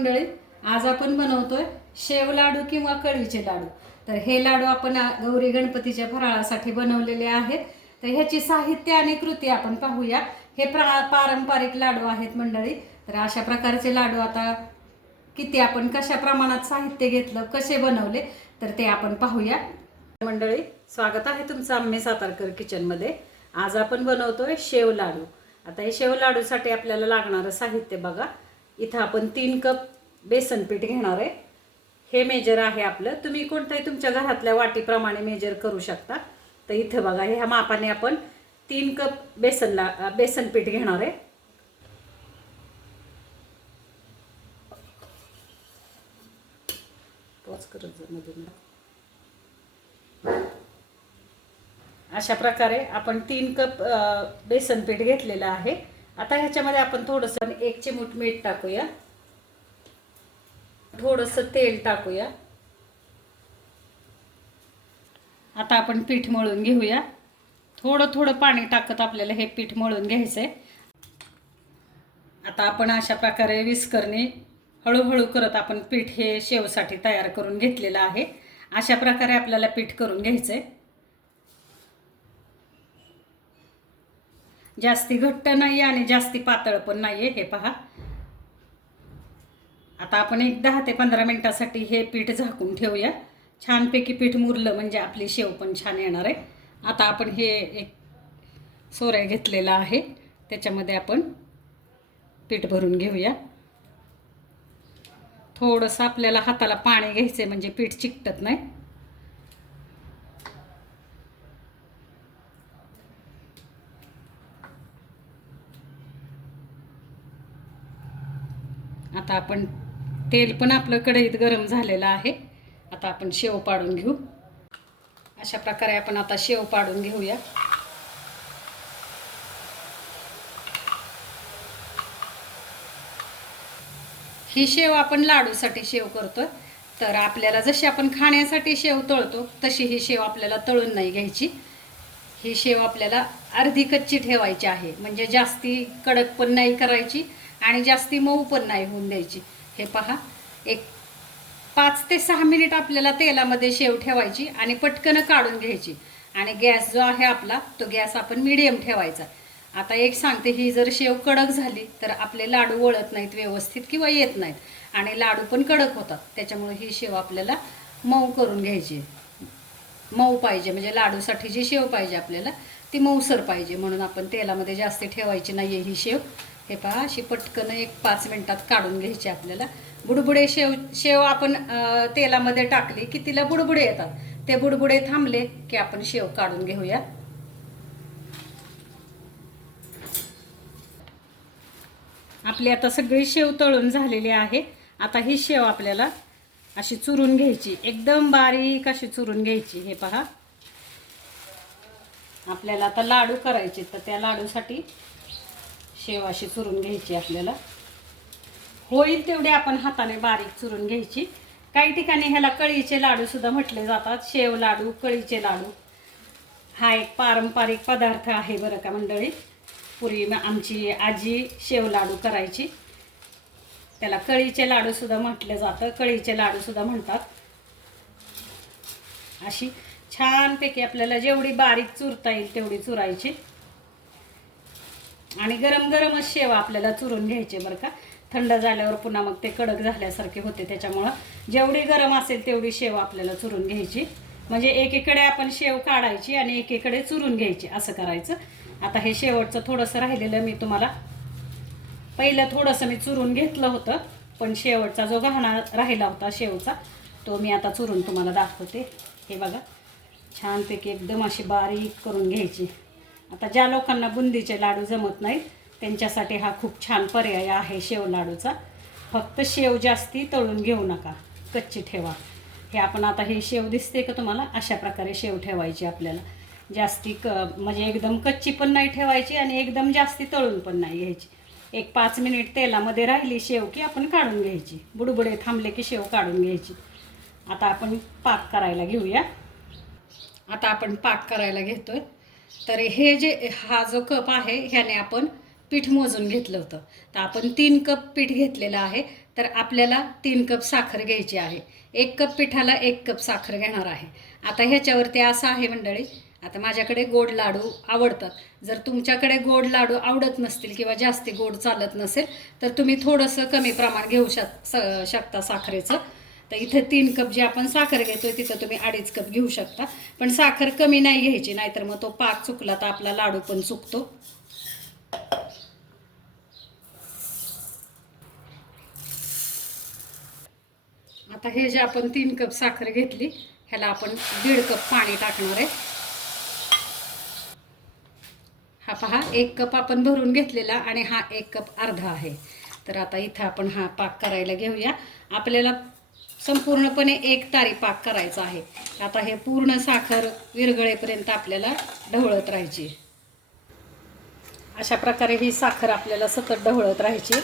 मंडळी आज आपण बनवतोय शेव लाडू किंवा कळीचे लाडू. तर हे लाडू आपण गौरी गणपतीच्या फराळासाठी बनवलेले आहेत. तर ह्याची साहित्य आणि कृती आपण पाहूया. हे प्रा पारंपरिक लाडू आहेत मंडळी. तर अशा प्रकारचे लाडू आता किती आपण कशा प्रमाणात साहित्य घेतलं कसे बनवले तर ते आपण पाहूया. मंडळी स्वागत आहे तुमचं आम्ही सातारकर किचनमध्ये आज आपण बनवतोय शेव लाडू. आता हे शेव लाडूसाठी आपल्याला लागणारं साहित्य बघा. इथं आपण तीन कप बेसन पीठ घेणार आहे. हे मेजर आहे आपलं. तुम्ही कोणत्याही तुमच्या घरातल्या वाटीप्रमाणे मेजर करू शकता. तर इथं बघा ह्या मापाने आपण तीन कप बेसनला बेसन पीठ घेणार आहे. अशा प्रकारे आपण तीन कप बेसन पीठ घेतलेलं आहे. आता ह्याच्यामध्ये आपण थोडंसं एक चिमूट मीठ टाकूया. थोडंसं तेल टाकूया. आता आपण पीठ मळून घेऊया. थोडं थोडं पाणी टाकत आपल्याला हे पीठ मळून घ्यायचंय. आता आपण अशा प्रकारे विस्करणे हळूहळू करत आपण पीठ हे शेवसाठी तयार करून घेतलेलं आहे. अशा प्रकारे आपल्याला पीठ करून घ्यायचं आहे जास्ती घट्ट नाही आणि जास्ती पातळ पण नाही आहे हे पहा. आता आपण एक दहा ते पंधरा मिनटासाठी हे पीठ झाकून ठेवूया. छानपैकी पीठ मुरलं म्हणजे आपली शेव पण छान येणार आहे. आता आपण हे एक सोऱ्या घेतलेला आहे. त्याच्यामध्ये आपण पीठ भरून घेऊया. थोडंसं आपल्याला हाताला पाणी घ्यायचं म्हणजे पीठ चिकटत नाही. आता आपण तेल पण आपलं कढईत गरम झालेलं आहे. आता आपण शेव पाडून घेऊ. अशा प्रकारे आपण आता शेव पाडून घेऊया. ही शेव आपण लाडूसाठी शेव करतो तर आपल्याला जशी आपण खाण्यासाठी शेव तळतो तशी ही शेव आपल्याला तळून नाही घ्यायची. ही शेव आपल्याला अर्धी कच्ची ठेवायची आहे. म्हणजे जास्ती कडक पण नाही करायची. आणि जास्ती मऊ पण नाही होऊन द्यायची. हे पहा. एक पाच ते सहा मिनिट आपल्याला तेलामध्ये शेव ठेवायची आणि पटकन काढून घ्यायची. आणि गॅस जो आहे आपला तो गॅस आपण मिडियम ठेवायचा. आता एक सांगते ही जर शेव कडक झाली तर आपले लाडू वळत नाहीत व्यवस्थित किंवा येत नाहीत. आणि लाडू पण कडक होतात. त्याच्यामुळे ही शेव आपल्याला मऊ करून घ्यायची. मऊ पाहिजे. म्हणजे लाडूसाठी जी शेव पाहिजे आपल्याला ती मऊसर पाहिजे. म्हणून आपण तेलामध्ये जास्त ठेवायची नाही आहे ही शेव. हे पहा अशी पटकन एक पाच मिनिटात काढून घ्यायची आपल्याला. बुडबुडे शेव शेव आपण तेलामध्ये टाकली की तिला बुडबुडे येतात. ते बुडबुडे थांबले की आपण शेव काढून घेऊया. आपली आता सगळी शेव तळून झालेली आहे. आता ही शेव आपल्याला अशी चुरून घ्यायची. एकदम बारीक अशी चुरून घ्यायची. हे पहा. आपल्याला आता लाडू करायचे तर त्या लाडूसाठी शेव अशी चुरून घ्यायची आपल्याला. होईल तेवढे आपण हाताने बारीक चुरून घ्यायची. काही ठिकाणी ह्याला कळीचे लाडू सुद्धा म्हटले जातात. शेव लाडू कळीचे लाडू. हा एक पारंपरिक पदार्थ आहे बरं का मंडळी. पूर्वी आमची आजी शेव लाडू करायची. त्याला कळीचे लाडूसुद्धा म्हटलं जातं. कळीचे लाडूसुद्धा म्हणतात. अशी छानपैकी आपल्याला जेवढी बारीक चुरता येईल तेवढी चुरायची. आणि गरम गरमच शेव आपल्याला चुरून घ्यायचे बरं का. थंड झाल्यावर पुन्हा मग ते कडक झाल्यासारखे होते त्याच्यामुळं जेवढी गरम असेल तेवढी शेव आपल्याला चुरून घ्यायची. म्हणजे एकीकडे आपण शेव काढायची आणि एकीकडे चुरून घ्यायची असं करायचं. आता हे शेवटचं थोडंसं राहिलेलं मी तुम्हाला. पहिलं थोडंसं मी चुरून घेतलं होतं पण शेवटचा जो गहना राहिला होता शेवचा तो मी आता चुरून तुम्हाला दाखवते. हे बघा छानपैकी एकदम अशी बारीक करून घ्यायची. आता ज्या लोकांना बुंदीचे लाडू जमत नाहीत त्यांच्यासाठी हा खूप छान पर्याय आहे शेव लाडूचा. फक्त शेव जास्ती तळून घेऊ नका कच्ची ठेवा. हे आपण आता हे शेव दिसते का तुम्हाला? अशा प्रकारे शेव ठेवायची आपल्याला. जास्ती क म्हणजे एकदम कच्ची पण नाही ठेवायची आणि एकदम जास्ती तळून पण नाही घ्यायची. एक पाच मिनिट तेलामध्ये राहिली शेव की आपण काढून घ्यायची. बुडबुडे थांबले की शेव काढून घ्यायची. आता आपण पाक करायला घेऊया. आता आपण पाक करायला घेतोय. तर हे जे हा जो कप आहे ह्याने आपण पीठ मोजून घेतलं होतं. तर आपण तीन कप पीठ घेतलेलं आहे तर आपल्याला तीन कप साखर घ्यायची आहे. एक कप पिठाला एक कप साखर घेणार आहे. आता ह्याच्यावरती असं आहे मंडळी आता माझ्याकडे गोड लाडू आवडतात. जर तुमच्याकडे गोड लाडू आवडत नसतील किंवा जास्ती गोड चालत नसेल तर तुम्ही थोडंसं कमी प्रमाण घेऊ शक स- शकता साखरेचं. तर इथे तीन कप जे आपण साखर घेतोय तिथं तुम्ही अडीच कप घेऊ शकता. पण साखर कमी नाही घ्यायची नाहीतर मग तो पाक चुकला तर आपला लाडू पण चुकतो. आता हे जे आपण तीन कप साखर घेतली ह्याला आपण दीड कप पाणी टाकणार आहे. हा पहा एक कप आपण भरून घेतलेला आणि हा एक कप अर्धा आहे. तर आता इथं आपण हा पाक करायला घेऊया. आपल्याला संपूर्णपणे एक तारी पाक करायचा आहे. आता हे पूर्ण साखर विरगळेपर्यंत आपल्याला ढवळत राहायची. अशा प्रकारे ही साखर आपल्याला सतत ढवळत राहायची.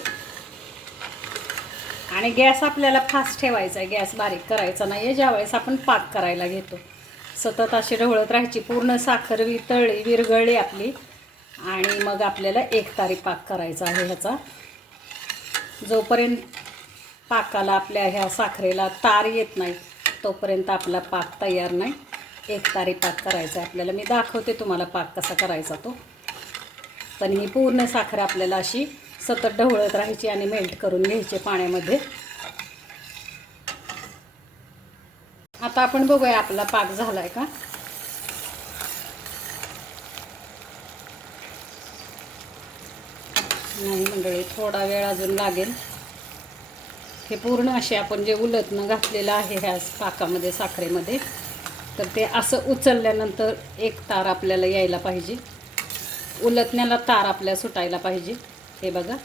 आणि गॅस आपल्याला फास्ट ठेवायचा आहे. गॅस बारीक करायचा नाही आहे ज्यावेळेस आपण पाक करायला घेतो. सतत अशी ढवळत राहायची. पूर्ण साखर वितळली विरघळली आपली. आणि मग आपल्याला एक तारी पाक करायचा आहे ह्याचा. जोपर्यंत पाकाला आपल्या ह्या साखरेला तार येत नाही तोपर्यंत आपला पाक तयार नाही. एक तारी पाक करायचा आहे आपल्याला. मी दाखवते तुम्हाला पाक कसा करायचा तो. पण ही पूर्ण साखर आपल्याला अशी सतत ढवळत राहायची आणि मेल्ट करून घ्यायचे पाण्यामध्ये. आता आपण बघूया आपला पाक झालाय का. नाही मंडळी थोडा वेळ अजून लागेल. हे पूर्ण असे आपण जे उलटणं घातलेलं आहे ह्या पाकामध्ये साखरेमध्ये तर ते असं उचलल्यानंतर एक तार आपल्याला यायला पाहिजे. उलटण्याला तार आपल्या सुटायला पाहिजे. हे बघा.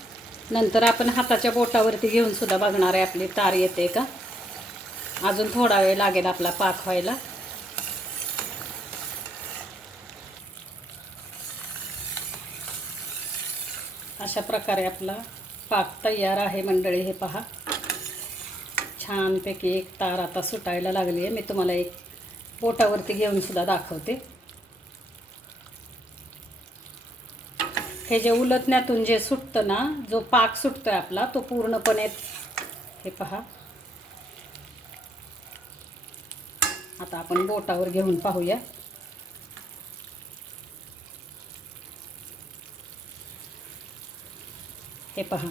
नंतर आपण हाताच्या बोटावरती घेऊन सुद्धा बघणार आहे आपली तार येते का. अजून थोडा वेळ लागेल आपला पाक व्हायला. अशा प्रकारे आपला पाक तयार आहे मंडळी हे पहा. छानपैकी एक तार आता सुटायला लागली आहे मी तुम्हाला एक बोटावरती घेऊन सुद्धा दाखवते. हे जे उलटण्यातून जे सुटतं ना जो पाक सुटतो आहे आपला तो पूर्णपणे हे पहा. आता आपण बोटावर घेऊन पाहूया. हे पहा.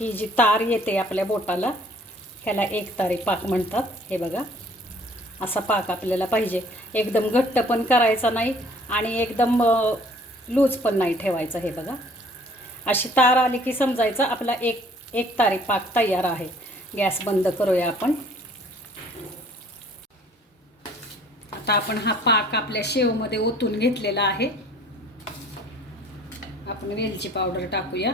ही जी तार येते आपल्या बोटाला ह्याला एक तारी पाक म्हणतात. हे बघा असा पाक आपल्याला पाहिजे. एकदम घट्ट पण करायचा नाही आणि एकदम लूज पण नाही ठेवायचं. हे बघा अशी तार आली की समजायचं आपला एक एक तारी पाक तयार आहे. गॅस बंद करूया आपण. आता आपण हा पाक आपल्या शेवमध्ये ओतून घेतलेला आहे. आपण वेलची पावडर टाकूया.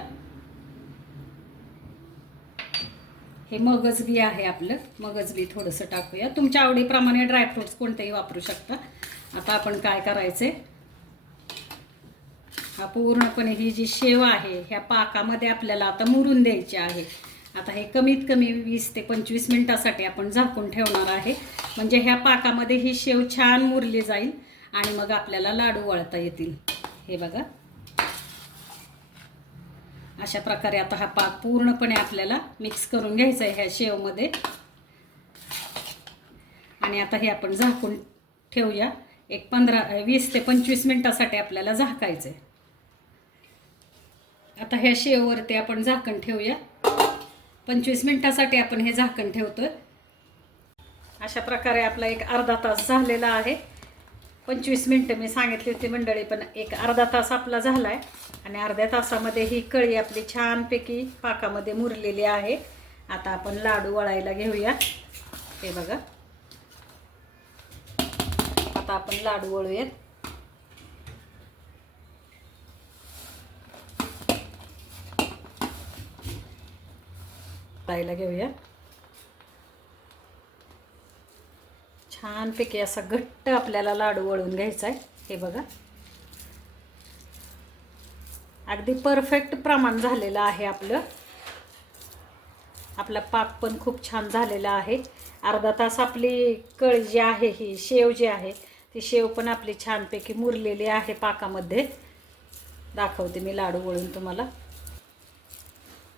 हे मगज बी आहे आपलं. मगज बी थोडंसं टाकूया. तुमच्या आवडीप्रमाणे ड्रायफ्रुट्स कोणतेही वापरू शकता. आता आपण काय करायचे हा पूर्णपणे ही जी शेव आहे ह्या पाकामध्ये आपल्याला आता मुरून द्यायची आहे. आता हे कमीत कमी वीस ते पंचवीस मिनटासाठी आपण झाकून ठेवणार आहे. म्हणजे ह्या पाकामध्ये ही शेव छान मुरली जाईल आणि मग आपल्याला लाडू वळता येतील. हे बघा. अशा प्रकारे आता हा पाक पूर्णपणे आपल्याला मिक्स करून घ्यायचा आहे ह्या शेवमध्ये. आणि आता हे आपण झाकून ठेवूया. एक पंधरा वीस ते पंचवीस मिनटासाठी आपल्याला झाकायचं आहे आता ह्या शेववरती आपण झाकण ठेवूया. पंचवीस मिनटासाठी आपण हे झाकण ठेवतोय. अशा प्रकारे आपला एक अर्धा तास झालेला आहे. पंचवीस मिनटं मी सांगितली होती मंडळी पण एक अर्धा तास आपला झाला आहे आणि अर्ध्या तासामध्ये ही कळी आपली छानपैकी पाकामध्ये मुरलेली आहे. आता आपण लाडू वळायला घेऊया हे बघा. आता आपण लाडू वळूयात. वळायला घेऊया छानपैकी असा घट्ट आपल्याला लाडू वळून घ्यायचा आहे. हे बघा. अगदी परफेक्ट प्रमाण झालेलं आहे आपलं. आपला पाक पण खूप छान झालेला आहे. अर्धा तास आपली कळी जी आहे ही शेव जी आहे ती शेव पण आपली छानपैकी मुरलेली आहे पाकामध्ये. दाखवते मी लाडू वळून तुम्हाला.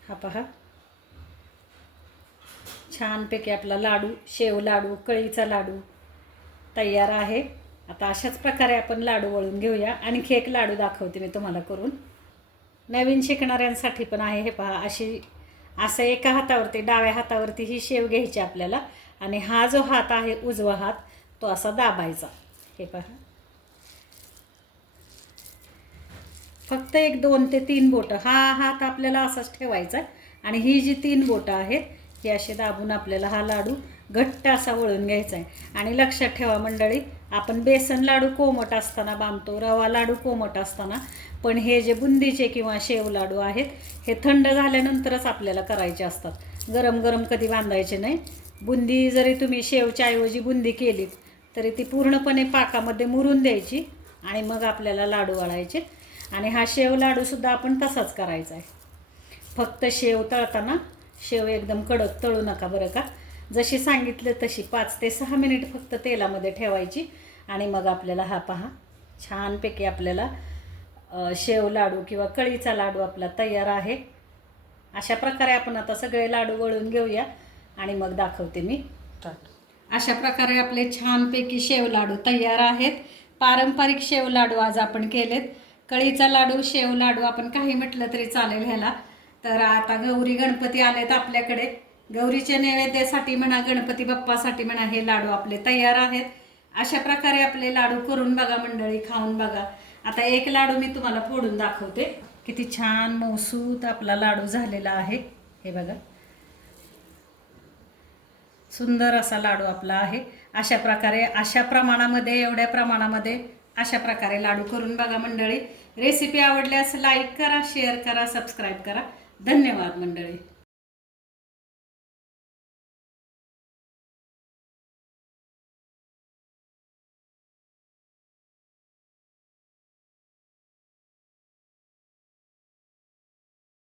हा पहा. छानपैकी आपला लाडू शेव लाडू कळीचा लाडू तयार आहे. आता अशाच प्रकारे आपण लाडू वळून घेऊया. आणखी एक लाडू दाखवते मी तुम्हाला करून. नवीन शिकणाऱ्यांसाठी पण आहे हे पहा. अशी असं एका हातावरती डाव्या हातावरती ही शेव घ्यायची आपल्याला. आणि हा जो हात आहे उजवा हात तो असा दाबायचा. हे पहा. फक्त एक दोन ते तीन बोटं. हा हात आपल्याला असाच ठेवायचा. आणि ही जी तीन बोटं आहेत ही अशी दाबून आपल्याला हा लाडू घट्ट असा वळून घ्यायचा आहे आणि लक्षात ठेवा मंडळी आपण बेसन लाडू कोमट असताना बांधतो रवा लाडू कोमट असताना. पण हे जे बुंदीचे किंवा शेव लाडू आहेत हे थंड झाल्यानंतरच आपल्याला करायचे असतात. गरम गरम कधी बांधायचे नाही. बुंदी जरी तुम्ही शेवच्या ऐवजी बुंदी केलीत तरी ती पूर्णपणे पाकामध्ये मुरून द्यायची आणि मग आपल्याला लाडू वळायचे आणि हा शेव लाडूसुद्धा आपण तसाच करायचा आहे फक्त शेव तळताना शेव एकदम कडक तळू नका बरं का. जशी सांगितलं तशी पाच ते सहा मिनिट फक्त तेलामध्ये ठेवायची. आणि मग आपल्याला हा पहा छानपैकी आपल्याला शेव लाडू किंवा कळीचा लाडू आपला तयार आहे. अशा प्रकारे आपण आता सगळे लाडू वळून घेऊया आणि मग दाखवते मी. अशा प्रकारे आपले छानपैकी शेव लाडू तयार आहेत. पारंपरिक शेव लाडू आज आपण केलेत. कळीचा लाडू शेव लाडू आपण काही म्हटलं तरी चालेल ह्याला. तर आता गौरी गणपती आलेत आपल्याकडे. गौरीच्या नैवेद्यासाठी म्हणा गणपती बाप्पासाठी म्हणा हे लाडू आपले तयार आहेत. अशा प्रकारे आपले लाडू करून बघा मंडळी खाऊन बघा. आता एक लाडू मी तुम्हाला फोडून दाखवते. किती छान मौसूत आपला लाडू झालेला आहे. हे बघा. सुंदर असा लाडू आपला आहे. अशा प्रकारे अशा प्रमाणामध्ये एवढ्या प्रमाणामध्ये अशा प्रकारे लाडू करून बघा मंडळी. रेसिपी आवडल्यास लाईक करा शेअर करा सबस्क्राईब करा. धन्यवाद मंडळी.